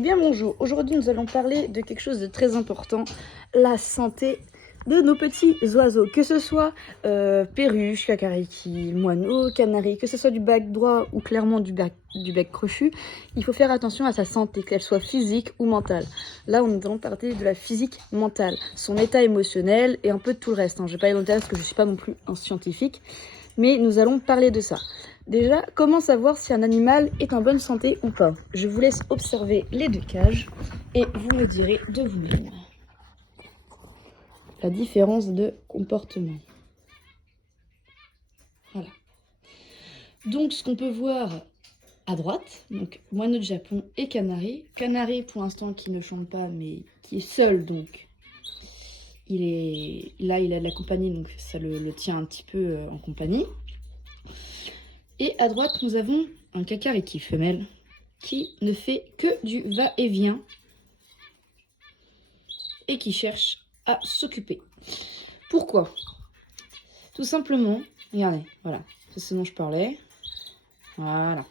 Bien bonjour, aujourd'hui nous allons parler de quelque chose de très important, la santé de nos petits oiseaux, que ce soit perruche, cacariki, moineau, canari, que ce soit du bec droit ou clairement du bec crochu, il faut faire attention à sa santé, qu'elle soit physique ou mentale. Là, nous allons parler de la physique mentale, son état émotionnel et un peu de tout le reste. Je ne vais pas y rentrer parce que je ne suis pas non plus un scientifique, mais nous allons parler de ça. Déjà, comment savoir si un animal est en bonne santé ou pas? Je vous laisse observer les deux cages et vous me direz de vous-même la différence de comportement. Voilà. Donc, ce qu'on peut voir à droite, donc moineau de Japon et canari. Canari, pour l'instant, qui ne chante pas, mais qui est seul, donc il a de la compagnie, donc ça le tient un petit peu en compagnie. Et à droite, nous avons un cacariki femelle qui ne fait que du va-et-vient et qui cherche à s'occuper. Pourquoi? Tout simplement, regardez, voilà, c'est ce dont je parlais. Voilà.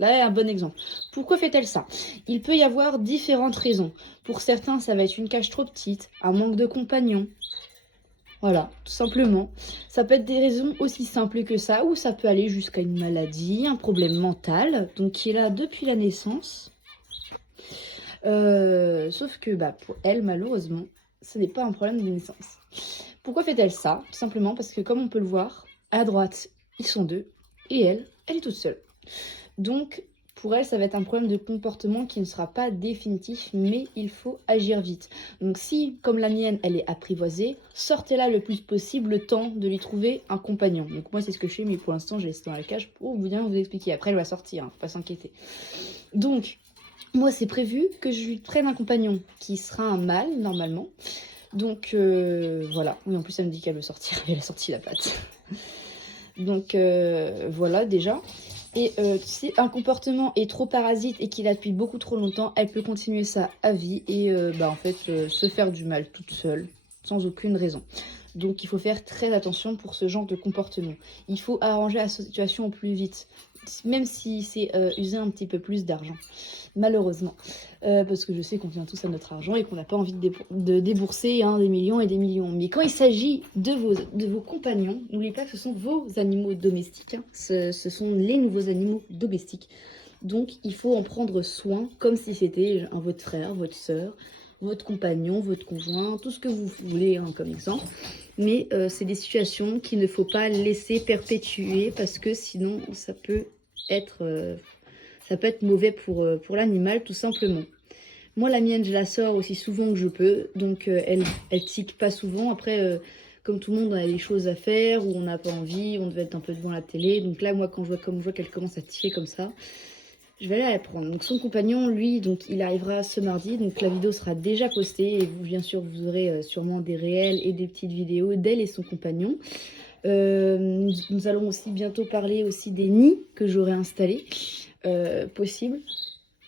Là, un bon exemple. Pourquoi fait-elle ça? Il peut y avoir différentes raisons. Pour certains, ça va être une cage trop petite, un manque de compagnons. Voilà, tout simplement. Ça peut être des raisons aussi simples que ça, ou ça peut aller jusqu'à une maladie, un problème mental, donc qui est là depuis la naissance. Sauf que pour elle, malheureusement, ce n'est pas un problème de naissance. Pourquoi fait-elle ça? Tout simplement parce que, comme on peut le voir, à droite, ils sont deux, et elle est toute seule. Donc, pour elle, ça va être un problème de comportement qui ne sera pas définitif, mais il faut agir vite. Donc si, comme la mienne, elle est apprivoisée, sortez-la le plus possible le temps de lui trouver un compagnon. Donc moi, c'est ce que je fais, mais pour l'instant, je laisse dans la cage pour bien vous expliquer. Après, elle va sortir, faut pas s'inquiéter. Donc, moi, c'est prévu que je lui prenne un compagnon qui sera un mâle, normalement. Donc, voilà. Oui, en plus, elle me dit qu'elle veut sortir. Elle a sorti la patte. Donc, voilà, déjà. Et si un comportement est trop parasite et qu'il a depuis beaucoup trop longtemps, elle peut continuer ça à vie et en fait se faire du mal toute seule, sans aucune raison. Donc il faut faire très attention pour ce genre de comportement. Il faut arranger la situation au plus vite, même si c'est user un petit peu plus d'argent, malheureusement. Parce que je sais qu'on tient tous à notre argent et qu'on n'a pas envie de débourser des millions et des millions. Mais quand il s'agit de vos compagnons, n'oubliez pas que ce sont vos animaux domestiques. Ce sont les nouveaux animaux domestiques. Donc il faut en prendre soin comme si c'était votre frère, votre soeur, votre compagnon, votre conjoint, tout ce que vous voulez comme exemple. Mais c'est des situations qu'il ne faut pas laisser perpétuer parce que sinon ça peut être mauvais pour l'animal, tout simplement. Moi, la mienne, je la sors aussi souvent que je peux. Donc, elle tique pas souvent. Après, comme tout le monde, on a des choses à faire ou on n'a pas envie, on devait être un peu devant la télé. Donc là, moi, quand je vois qu'elle commence à tiquer comme ça, je vais aller la prendre. Donc, son compagnon, lui, donc il arrivera ce mardi. Donc, la vidéo sera déjà postée. Et vous, bien sûr, vous aurez sûrement des réels et des petites vidéos d'elle et son compagnon. Nous allons aussi bientôt parler aussi des nids que j'aurai installés. Possible.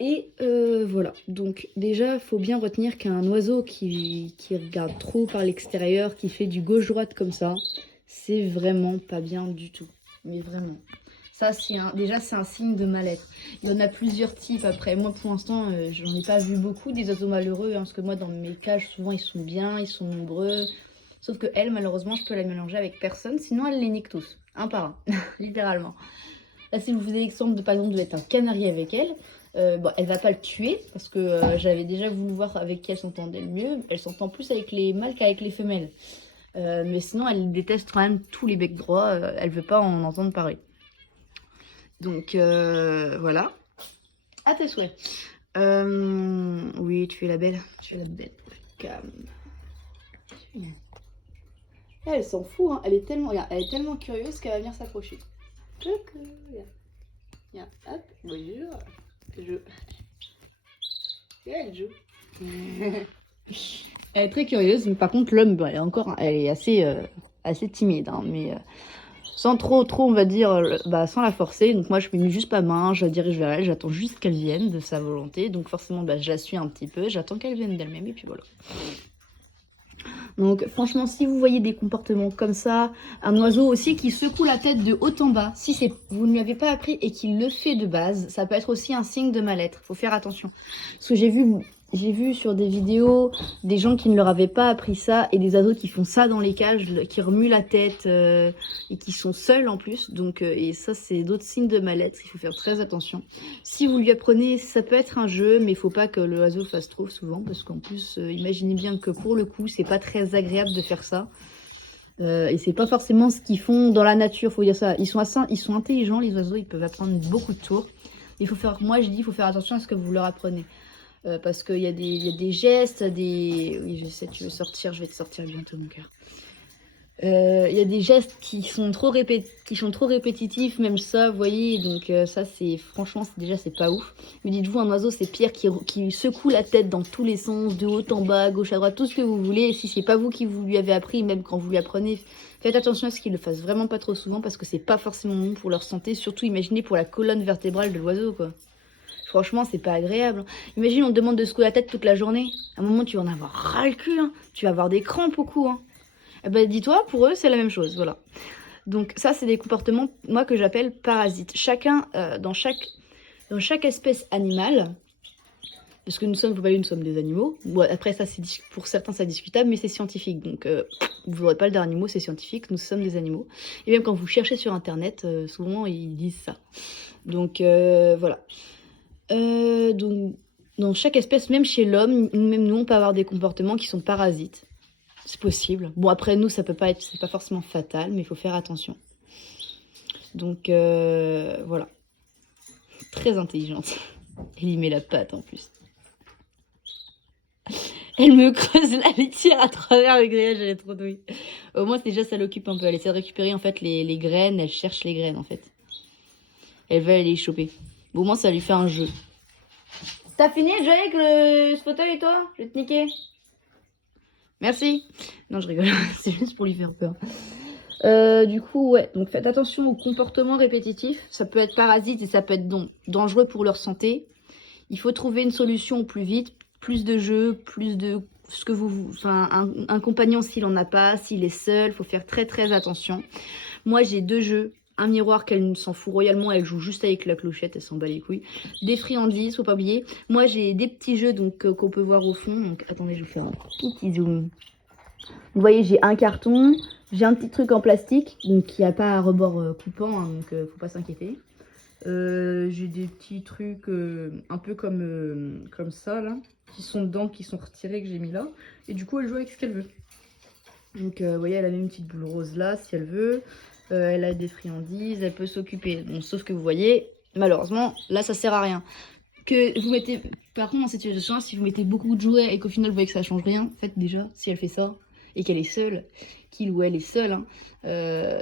Et voilà, donc déjà, il faut bien retenir qu'un oiseau qui regarde trop par l'extérieur, qui fait du gauche-droite comme ça, c'est vraiment pas bien du tout. Mais vraiment. Ça, déjà, c'est un signe de mal-être. Il y en a plusieurs types après. Moi, pour l'instant, j'en ai pas vu beaucoup des oiseaux malheureux, parce que moi, dans mes cages, souvent, ils sont bien, ils sont nombreux. Sauf que elle, malheureusement, je peux la mélanger avec personne, sinon elle les nique tous, un par un, littéralement. Là, si je vous faisais l'exemple par exemple de mettre un canari avec elle, elle va pas le tuer parce que j'avais déjà voulu voir avec qui elle s'entendait le mieux. Elle s'entend plus avec les mâles qu'avec les femelles. Mais sinon, elle déteste quand même tous les becs droits. Elle veut pas en entendre parler. Donc voilà. À tes souhaits. Oui, tu es la belle. Tu es la belle. Calme. Elle s'en fout. Hein. Elle est tellement curieuse qu'elle va venir s'approcher. Coucou. Viens, hop, bonjour. Je... Elle joue. Elle est très curieuse, mais par contre l'homme, elle est assez timide, hein, mais sans trop, on va dire, sans la forcer. Donc moi je mets juste pas main, je la dirige vers elle, j'attends juste qu'elle vienne de sa volonté. Donc forcément je la suis un petit peu, j'attends qu'elle vienne d'elle-même et puis voilà. Donc franchement, si vous voyez des comportements comme ça, un oiseau aussi qui secoue la tête de haut en bas, si vous ne lui avez pas appris et qu'il le fait de base, ça peut être aussi un signe de mal-être. Faut faire attention. Parce que j'ai vu sur des vidéos des gens qui ne leur avaient pas appris ça et des oiseaux qui font ça dans les cages, qui remuent la tête et qui sont seuls en plus. Donc et ça, c'est d'autres signes de mal-être. Il faut faire très attention. Si vous lui apprenez, ça peut être un jeu, mais il faut pas que l'oiseau fasse trop souvent parce qu'en plus, imaginez bien que pour le coup, c'est pas très agréable de faire ça. Et c'est pas forcément ce qu'ils font dans la nature, faut dire ça. Ils sont intelligents, les oiseaux, ils peuvent apprendre beaucoup de tours. Moi je dis, il faut faire attention à ce que vous leur apprenez. Parce qu'il y a des gestes, Oui, je sais, tu veux sortir, je vais te sortir bientôt, mon cœur. Il y a des gestes qui sont trop répétitifs, même ça, vous voyez. Donc ça, franchement, c'est pas ouf. Mais dites-vous, un oiseau, c'est Pierre qui secoue la tête dans tous les sens, de haut en bas, gauche à droite, tout ce que vous voulez. Si c'est pas vous qui vous lui avez appris, même quand vous lui apprenez, faites attention à ce qu'il le fasse vraiment pas trop souvent, parce que c'est pas forcément bon pour leur santé. Surtout, imaginez pour la colonne vertébrale de l'oiseau, quoi. Franchement, c'est pas agréable. Imagine, on te demande de secouer la tête toute la journée. À un moment, tu vas en avoir ras le cul. Hein. Tu vas avoir des crampes au cou. Hein. Eh ben, dis-toi, pour eux, c'est la même chose. Voilà. Donc, ça, c'est des comportements, moi, que j'appelle parasites. Chacun, dans chaque espèce animale, parce que nous sommes des animaux. Bon, après, ça, pour certains, c'est discutable, mais c'est scientifique. Donc, vous n'aurez pas le dernier mot, c'est scientifique. Nous sommes des animaux. Et même quand vous cherchez sur Internet, souvent, ils disent ça. Donc, voilà. Donc, dans chaque espèce, même chez l'homme, même nous, on peut avoir des comportements qui sont parasites. C'est possible. Bon, après, nous, c'est pas forcément fatal, mais il faut faire attention. Donc, voilà. Très intelligente. Elle y met la patte, en plus. Elle me creuse la litière à travers le grillage, elle est trop douille. Au moins, déjà, ça l'occupe un peu. Elle essaie de récupérer, en fait, les graines. Elle cherche les graines, en fait. Elle va aller les choper. Bon, au moins, ça lui fait un jeu. T'as fini de jouer avec ce fauteuil, toi? Je vais te niquer. Merci. Non, je rigole. C'est juste pour lui faire peur. Du coup, ouais. Donc, faites attention aux comportements répétitifs. Ça peut être parasite et ça peut être dangereux pour leur santé. Il faut trouver une solution au plus vite. Plus de jeux, plus de ce que enfin, un compagnon s'il en a pas, s'il est seul, faut faire très très attention. Moi, j'ai 2 jeux. Un miroir qu'elle s'en fout royalement, elle joue juste avec la clochette, elle s'en bat les couilles. Des friandises, faut pas oublier. Moi, j'ai des petits jeux donc qu'on peut voir au fond. Donc, attendez, je vais faire un petit zoom. Vous voyez, j'ai un carton, j'ai un petit truc en plastique, donc qui a pas un rebord coupant, hein, donc faut pas s'inquiéter. J'ai des petits trucs un peu comme ça, là, qui sont dedans, qui sont retirés, que j'ai mis là. Et du coup, elle joue avec ce qu'elle veut. Donc, vous voyez, elle a même une petite boule rose là, si elle veut. Elle a des friandises, elle peut s'occuper. Bon, sauf que vous voyez, malheureusement, là, ça sert à rien. Que vous mettez, par contre, en situation, si vous mettez beaucoup de jouets et qu'au final, vous voyez que ça change rien, en fait, déjà, si elle fait ça, et qu'elle est seule, qu'il ou elle est seule, hein,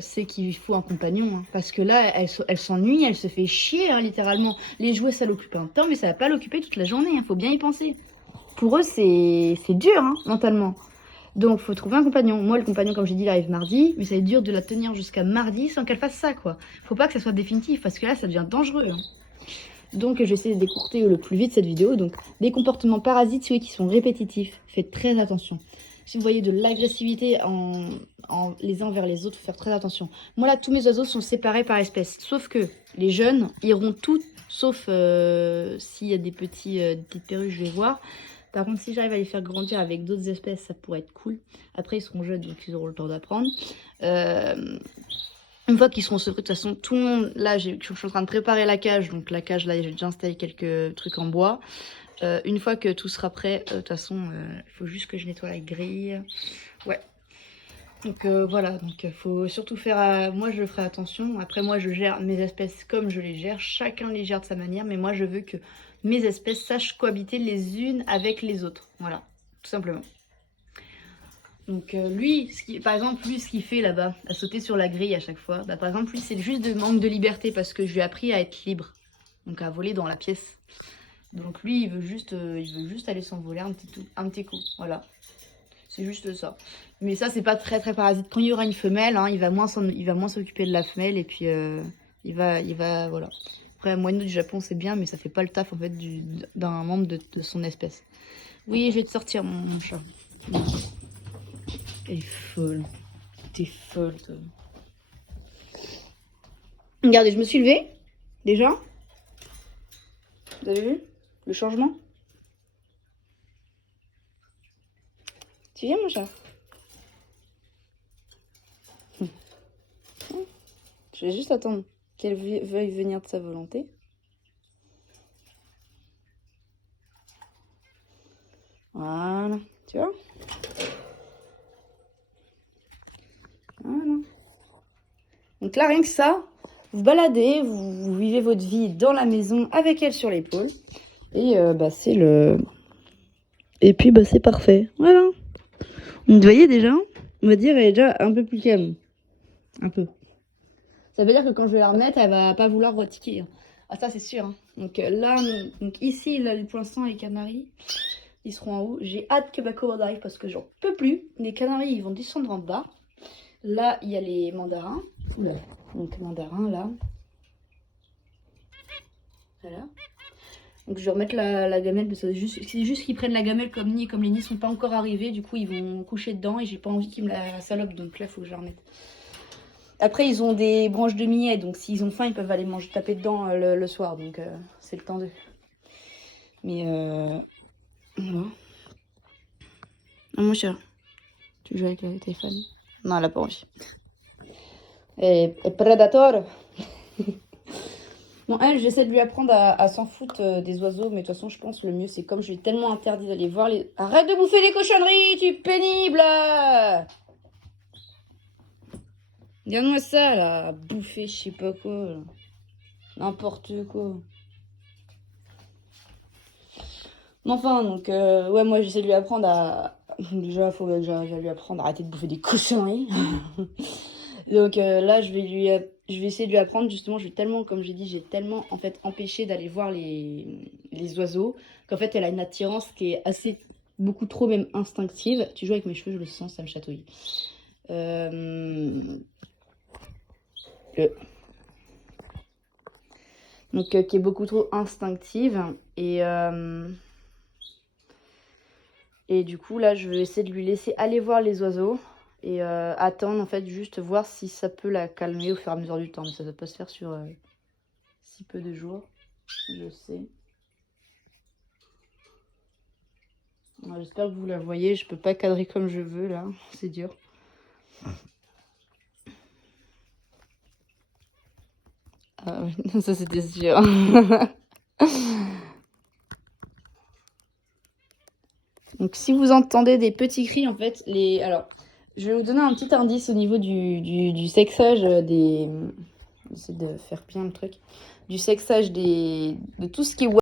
c'est qu'il faut un compagnon. Hein, parce que là, elle s'ennuie, elle se fait chier, hein, littéralement. Les jouets, ça l'occupe un temps, mais ça va pas l'occuper toute la journée. Faut bien y penser. Pour eux, c'est dur, hein, mentalement. Donc, faut trouver un compagnon. Moi, le compagnon, comme j'ai dit, il arrive mardi, mais ça va être dur de la tenir jusqu'à mardi sans qu'elle fasse ça, quoi. Faut pas que ça soit définitif, parce que là, ça devient dangereux. Hein. Donc, je vais essayer de décourter le plus vite cette vidéo. Donc, des comportements parasites, ceux qui sont répétitifs, faites très attention. Si vous voyez de l'agressivité les uns vers les autres, faut faire très attention. Moi, là, tous mes oiseaux sont séparés par espèce. Sauf que les jeunes iront tout, sauf s'il y a des petites perruches, je vais voir. Par contre, si j'arrive à les faire grandir avec d'autres espèces, ça pourrait être cool. Après, ils seront jeunes, donc ils auront le temps d'apprendre. Une fois qu'ils seront sevrés, de toute façon, tout le monde... Là, je suis en train de préparer la cage. Donc la cage, là, j'ai déjà installé quelques trucs en bois. Une fois que tout sera prêt, de toute façon, il faut juste que je nettoie la grille. Ouais. Donc voilà, donc faut surtout faire... moi, je ferai attention. Après, moi, je gère mes espèces comme je les gère. Chacun les gère de sa manière. Mais moi, je veux que mes espèces sachent cohabiter les unes avec les autres. Voilà, tout simplement. Donc lui, par exemple, ce qu'il fait là-bas, à sauter sur la grille à chaque fois, bah, par exemple, lui, c'est juste de manque de liberté parce que je lui ai appris à être libre. Donc à voler dans la pièce. Donc lui, il veut juste aller s'envoler un petit coup. Voilà. C'est juste ça. Mais ça, c'est pas très très parasite. Quand il y aura une femelle, hein, il va moins s'occuper de la femelle et puis il va voilà. Après, un moineau du Japon, c'est bien, mais ça fait pas le taf en fait d'un membre de son espèce. Oui, je vais te sortir mon chat. Elle est folle. T'es folle, toi. Regardez, je me suis levée. Déjà. Vous avez vu le changement? Tu viens, mon chat? Je vais juste attendre qu'elle veuille venir de sa volonté. Voilà, tu vois? Voilà. Donc là, rien que ça, vous baladez, vous vivez votre vie dans la maison avec elle sur l'épaule. Et c'est le... Et puis, c'est parfait. Voilà. Donc, vous voyez déjà, on va dire, elle est déjà un peu plus calme. Un peu. Ça veut dire que quand je vais la remettre, elle va pas vouloir retiquer. Ah, ça, c'est sûr. Hein. Donc là, ici, là, pour l'instant, les canaris, ils seront en haut. J'ai hâte que ma commande arrive parce que j'en peux plus. Les canaris, ils vont descendre en bas. Là, il y a les mandarins. Oula. Donc, mandarins, là. Voilà. Donc, je vais remettre la gamelle. C'est juste qu'ils prennent la gamelle comme les nids sont pas encore arrivés. Du coup, ils vont coucher dedans et j'ai pas envie qu'ils me la salopent. Donc là, il faut que je la remette. Après, ils ont des branches de millet. Donc, s'ils ont faim, ils peuvent aller manger, taper dedans le soir. Donc, c'est le temps d'eux. Mais, voilà. Oh, mon cher. Tu joues avec le téléphone? Non, elle a pas envie. Et Predator. Bon, elle, j'essaie de lui apprendre à s'en foutre des oiseaux, mais de toute façon, je pense que le mieux, c'est comme je lui ai tellement interdit d'aller voir les... Arrête de bouffer les cochonneries, tu es pénible! Regarde-moi ça, là, bouffer, je sais pas quoi, n'importe quoi. Enfin, donc, ouais, moi, j'essaie de lui apprendre à... Déjà, faut que j'aille lui apprendre à arrêter de bouffer des cochonneries. Donc là, je vais essayer de lui apprendre, justement, comme j'ai dit, j'ai tellement en fait empêché d'aller voir les oiseaux, qu'en fait, elle a une attirance qui est beaucoup trop même instinctive. Tu joues avec mes cheveux, je le sens, ça me chatouille. Donc, qui est beaucoup trop instinctive. Et du coup, là, je vais essayer de lui laisser aller voir les oiseaux. Et attendre, en fait, juste voir si ça peut la calmer au fur et à mesure du temps. Mais ça ne peut pas se faire sur si peu de jours, je sais. J'espère que vous la voyez. Je peux pas cadrer comme je veux, là. C'est dur. Ah oui, ça c'était sûr. Donc si vous entendez des petits cris, en fait, alors, je vais vous donner un petit indice au niveau du sexage des... J'essaie de faire bien le truc. Du sexage de tout ce qui est